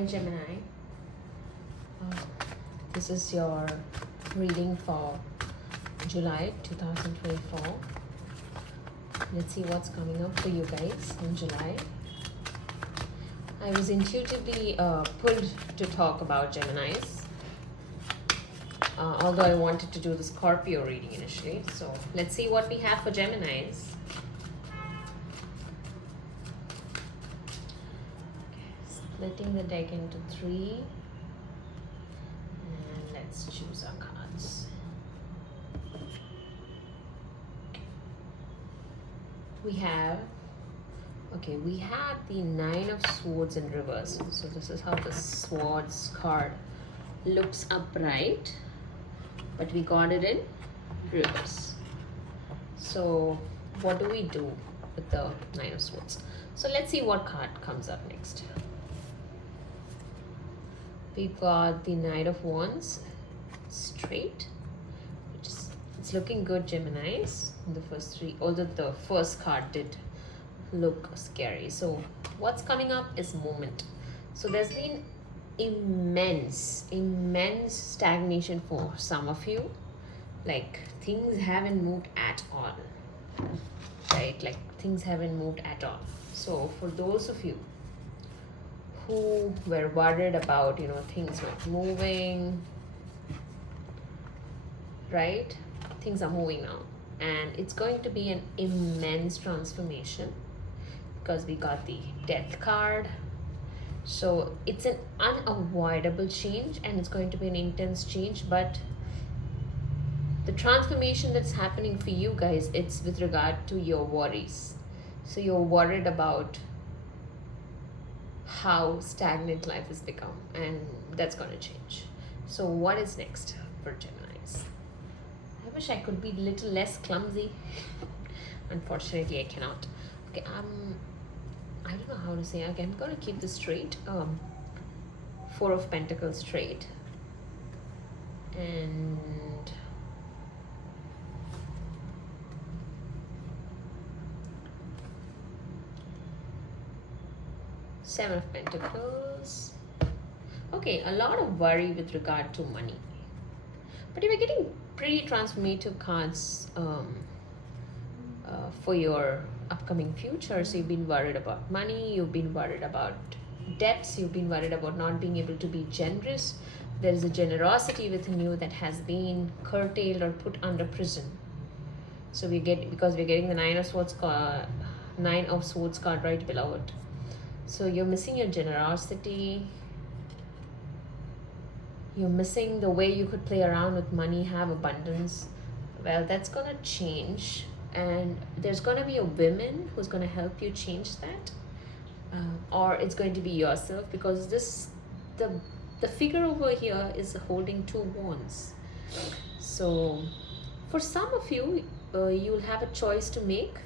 Hi Gemini. Uh, this is your reading for July 2024. Let's see what's coming up for you guys in July. I was intuitively pulled to talk about Geminis, although I wanted to do the Scorpio reading initially. So let's see what we have for Geminis. Splitting the deck into three, and let's choose our cards. We have the Nine of Swords in reverse. So this is how the Swords card looks upright, but we got it in reverse. So what do we do with the Nine of Swords? So let's see what card comes up next. We've got the Knight of Wands straight, which is, it's looking good, Geminis. The first three, although the first card did look scary. So what's coming up is movement. So there's been immense stagnation for some of you. Like things haven't moved at all, right? Like things haven't moved at all. So for those of you who were worried about, things not moving, right? Things are moving now, and it's going to be an immense transformation because we got the Death card. So it's an unavoidable change, and it's going to be an intense change, but the transformation that's happening for you guys, it's with regard to your worries. So you're worried about how stagnant life has become, and that's going to change. So what is next for Geminis? I wish I could be a little less clumsy. Unfortunately, I cannot. Okay, I don't know how to say. Okay, I'm going to keep this straight. Four of Pentacles straight, and Seven of Pentacles. Okay, a lot of worry with regard to money. But you are getting pretty transformative cards for your upcoming future. So you've been worried about money, you've been worried about debts, you've been worried about not being able to be generous. There is a generosity within you that has been curtailed or put under prison. So because we're getting the Nine of Swords card right below it. So you're missing your generosity. You're missing the way you could play around with money, have abundance. Well, that's going to change. And there's going to be a woman who's going to help you change that. Or it's going to be yourself, because the figure over here is holding two wands. So for some of you, you'll have a choice to make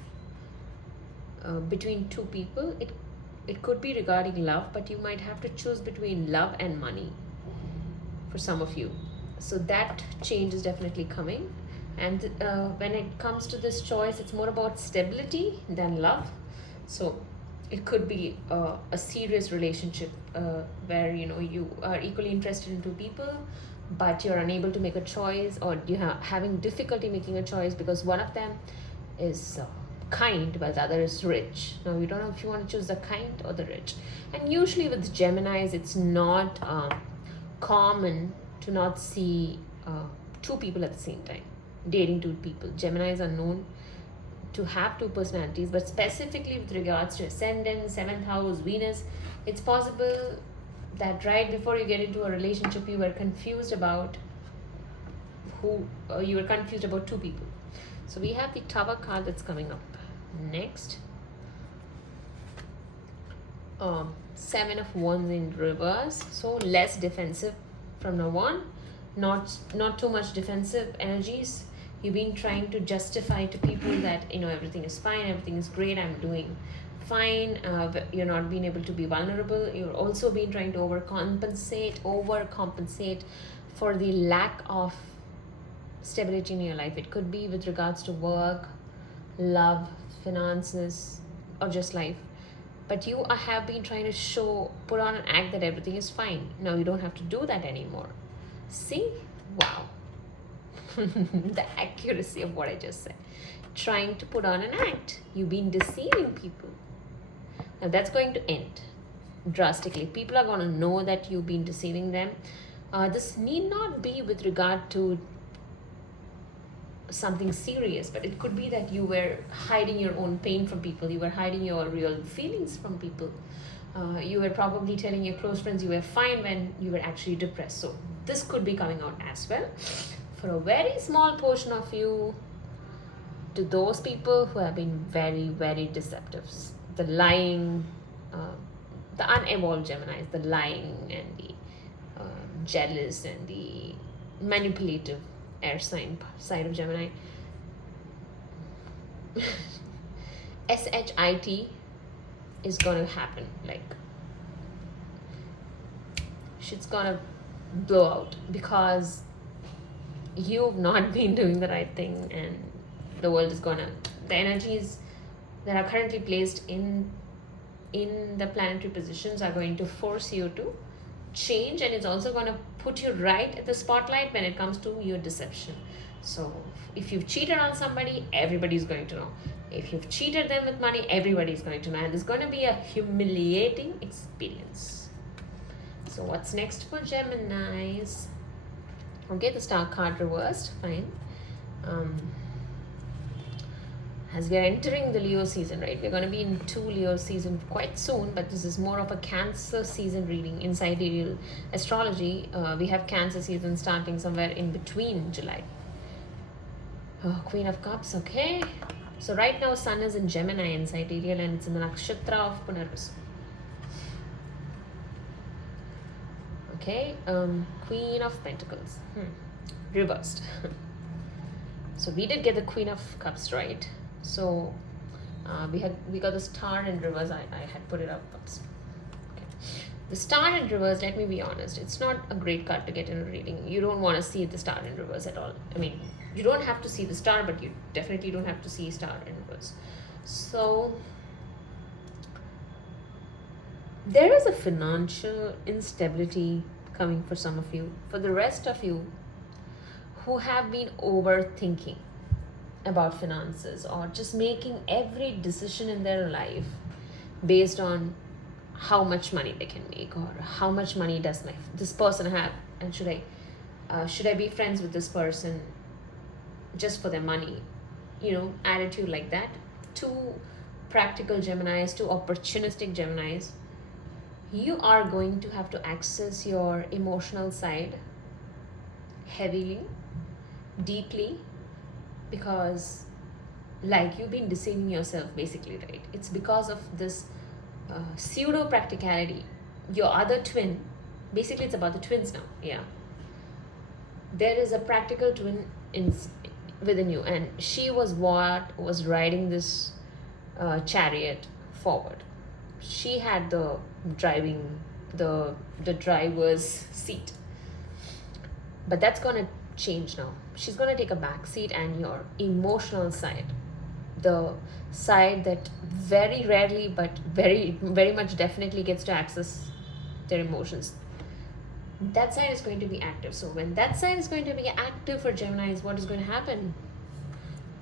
between two people. It could be regarding love, but you might have to choose between love and money for some of you. So that change is definitely coming. And when it comes to this choice, it's more about stability than love. So it could be a serious relationship where you are equally interested in two people, but you're unable to make a choice, or you're having difficulty making a choice because one of them is kind while the other is rich. Now you don't know if you want to choose the kind or the rich. And usually with Geminis, it's not common to not see two people at the same time, dating two people. Geminis are known to have two personalities, but specifically with regards to ascendant, 7th house, Venus, it's possible that right before you get into a relationship, you were confused about two people. So we have the Tower card that's coming up next. Seven of Wands in reverse. So less defensive from now on. Not too much defensive energies. You've been trying to justify to people that everything is fine, everything is great, I'm doing fine. You're not being able to be vulnerable. You're also been trying to overcompensate for the lack of stability in your life. It could be with regards to work, love, finances, or just life. But you have been trying to put on an act that everything is fine. Now you don't have to do that anymore. See? Wow. The accuracy of what I just said. Trying to put on an act. You've been deceiving people. Now that's going to end drastically. People are going to know that you've been deceiving them. This need not be with regard to something serious, but it could be that you were hiding your own pain from people, you were hiding your real feelings from people, you were probably telling your close friends you were fine when you were actually depressed. So this could be coming out as well for a very small portion of you, to those people who have been very, very deceptive, the lying, the unevolved Geminis, the lying and the jealous and the manipulative air sign side of Gemini. SHIT is gonna happen. Like, shit's gonna blow out because you've not been doing the right thing, and the world is gonna, the energies that are currently placed in the planetary positions are going to force you to change, and it's also going to put you right at the spotlight when it comes to your deception. So if you've cheated on somebody, everybody's going to know. If you've cheated them with money, everybody's going to know, and it's going to be a humiliating experience. So what's next for Geminis? Okay, the Star card reversed. Fine. As we are entering the Leo season, right? We're going to be in 2 Leo season quite soon, but this is more of a Cancer season reading. In sidereal astrology, we have Cancer season starting somewhere in between July. Oh, Queen of Cups, okay. So right now, Sun is in Gemini in sidereal, and it's in the nakshatra of Punarvasu. Okay, Queen of Pentacles, reversed. So we did get the Queen of Cups right. So we got the Star in reverse. I had put it up first. Okay. The Star in reverse, let me be honest, it's not a great card to get in a reading. You don't want to see the Star in reverse at all. I mean, you don't have to see the Star, but you definitely don't have to see Star in reverse. So there is a financial instability coming for some of you. For the rest of you who have been overthinking about finances, or just making every decision in their life based on how much money they can make, or how much money does this person have, and should I be friends with this person just for their money, attitude like that. Too practical Geminis, too opportunistic Geminis. You are going to have to access your emotional side heavily, deeply, because you've been deceiving yourself basically, right? It's because of this pseudo practicality. Your other twin, basically it's about the twins now. Yeah, there is a practical twin within you, and she was what was riding this chariot forward. She had the driver's seat, but that's gonna change now. She's going to take a back seat, and your emotional side, the side that very rarely but very, very much definitely gets to access their emotions, that side is going to be active. So when that side is going to be active for Geminis, what is going to happen?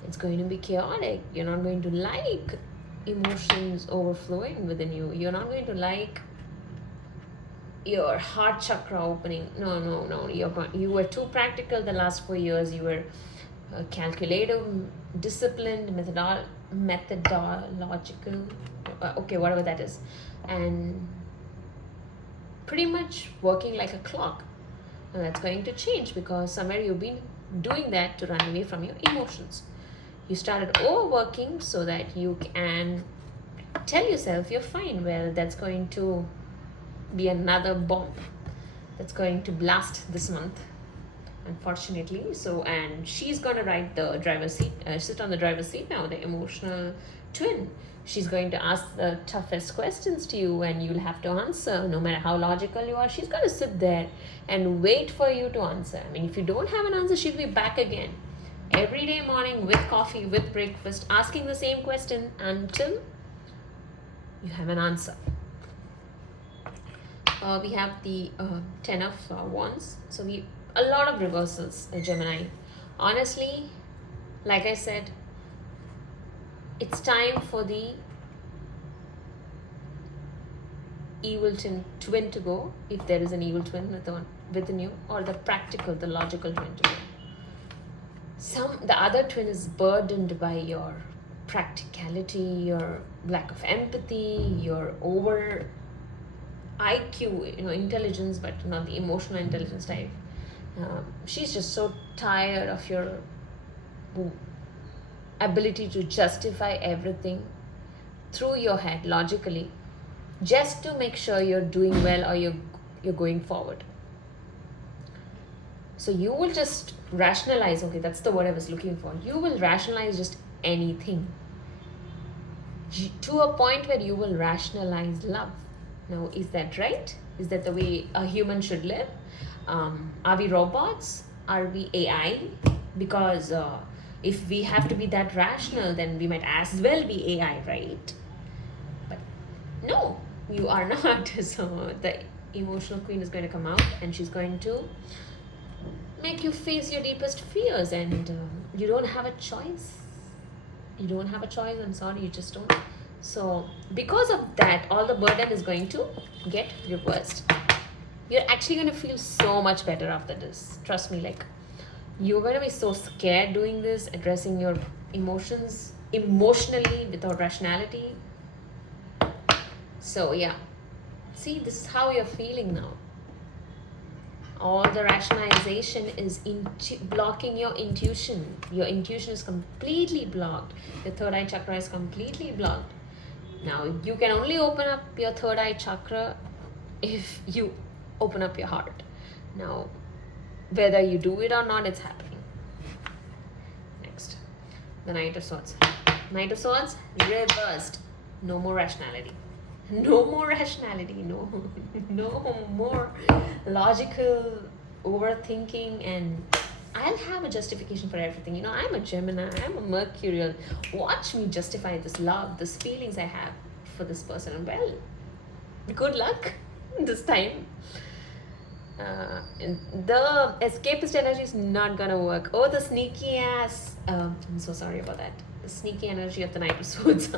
It's going to be chaotic. You're not going to like emotions overflowing within you. You're not going to like your heart chakra opening. No. You were too practical the last 4 years. You were calculative, disciplined, methodological, okay, whatever that is, and pretty much working like a clock. And that's going to change because somewhere you've been doing that to run away from your emotions. You started overworking so that you can tell yourself you're fine. Well, that's going to be another bomb that's going to blast this month, unfortunately. So, and she's going to ride the driver's seat, sit on the driver's seat now, the emotional twin. She's going to ask the toughest questions to you, and you'll have to answer. No matter how logical you are, she's going to sit there and wait for you to answer. I mean, if you don't have an answer, she'll be back again every day morning with coffee, with breakfast, asking the same question until you have an answer. We have the Ten of Wands. So we a lot of reversals, Gemini. Honestly, like I said, it's time for the evil twin to go, if there is an evil twin within you, or the practical, the logical twin to go. The other twin is burdened by your practicality, your lack of empathy, your over IQ, intelligence, but not the emotional intelligence type. She's just so tired of your ability to justify everything through your head logically, just to make sure you're doing well or you're going forward. So you will just rationalize. Okay, that's the word I was looking for. You will rationalize just anything to a point where you will rationalize love. Now, is that right? Is that the way a human should live? Are we robots? Are we AI? Because if we have to be that rational, then we might as well be AI, right? But no, you are not. So the emotional queen is going to come out, and she's going to make you face your deepest fears, and you don't have a choice. You don't have a choice. I'm sorry, you just don't. So because of that, all the burden is going to get reversed. You're actually going to feel so much better after this. Trust me, like, you're going to be so scared doing this, addressing your emotions emotionally without rationality. So yeah, see, this is how you're feeling now. All the rationalization is blocking your intuition. Your intuition is completely blocked. Your third eye chakra is completely blocked. Now, you can only open up your third eye chakra if you open up your heart. Now, whether you do it or not, it's happening. Next, the Knight of Swords. Knight of Swords, reversed. No more rationality. No more rationality. No more logical overthinking, and I'll have a justification for everything. I'm a Gemini, I'm a Mercurial. Watch me justify this love, this feelings I have for this person. Well, good luck this time. The escapist energy is not gonna work. Oh, the sneaky ass. I'm so sorry about that. The sneaky energy of the Knight of Swords.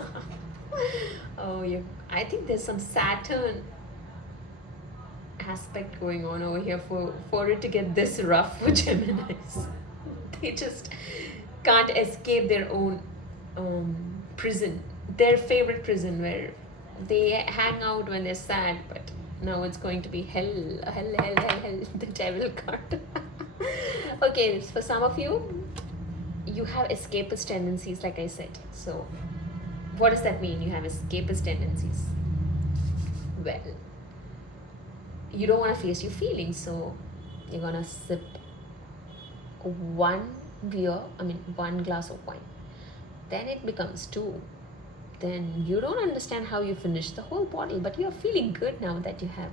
I think there's some Saturn aspect going on over here for it to get this rough for Geminis. They just can't escape their own prison, their favorite prison, where they hang out when they're sad. But now it's going to be hell, the devil card. Okay, for some of you, you have escapist tendencies, like I said. So what does that mean? You have escapist tendencies. Well, you don't want to face your feelings, so you're gonna sip one glass of wine. Then it becomes two. Then you don't understand how you finish the whole bottle, but you're feeling good now that you have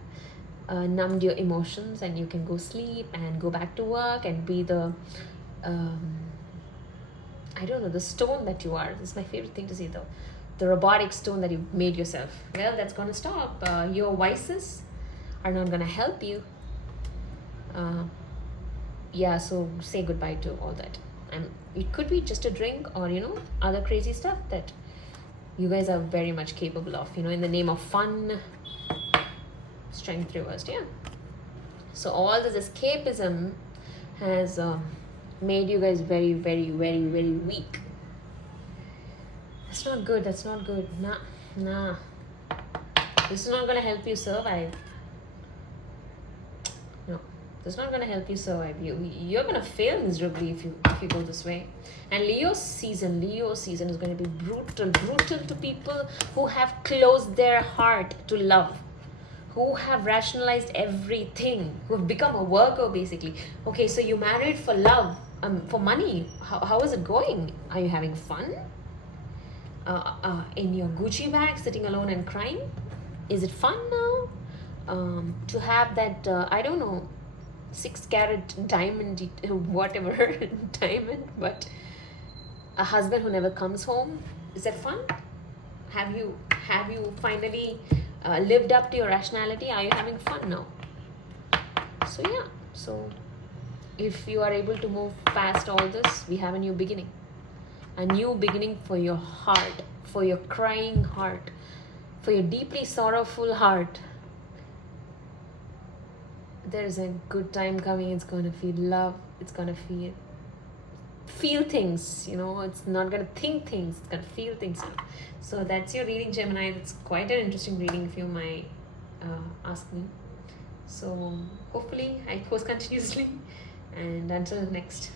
numbed your emotions, and you can go sleep and go back to work and be the the stone that you are. This is my favorite thing to see, though. The robotic stone that you made yourself. Well, that's gonna stop. Your vices are not gonna help you. So say goodbye to all that. And it could be just a drink, or other crazy stuff that you guys are very much capable of, in the name of fun. Strength reversed. Yeah. So all this escapism has made you guys very, very, very, very weak. That's not good. Nah. This is not gonna help you survive. No, this is not gonna help you survive. You're gonna fail miserably if you go this way. And Leo season is going to be brutal to people who have closed their heart to love, who have rationalized everything, who have become a Virgo basically. Okay, so you married for love, for money. How is it going? Are you having fun? In your Gucci bag, sitting alone and crying? Is it fun now? To have that, 6-carat diamond, whatever, diamond, but a husband who never comes home? Is that fun? have you finally lived up to your rationality? Are you having fun now? So yeah, so if you are able to move past all this, we have a new beginning. A new beginning for your heart, for your crying heart, for your deeply sorrowful heart. There's a good time coming. It's going to feel love. It's going to feel things, it's not going to think things, it's going to feel things now. So that's your reading, Gemini. That's quite an interesting reading, if you might ask me. So hopefully I post continuously, and until next.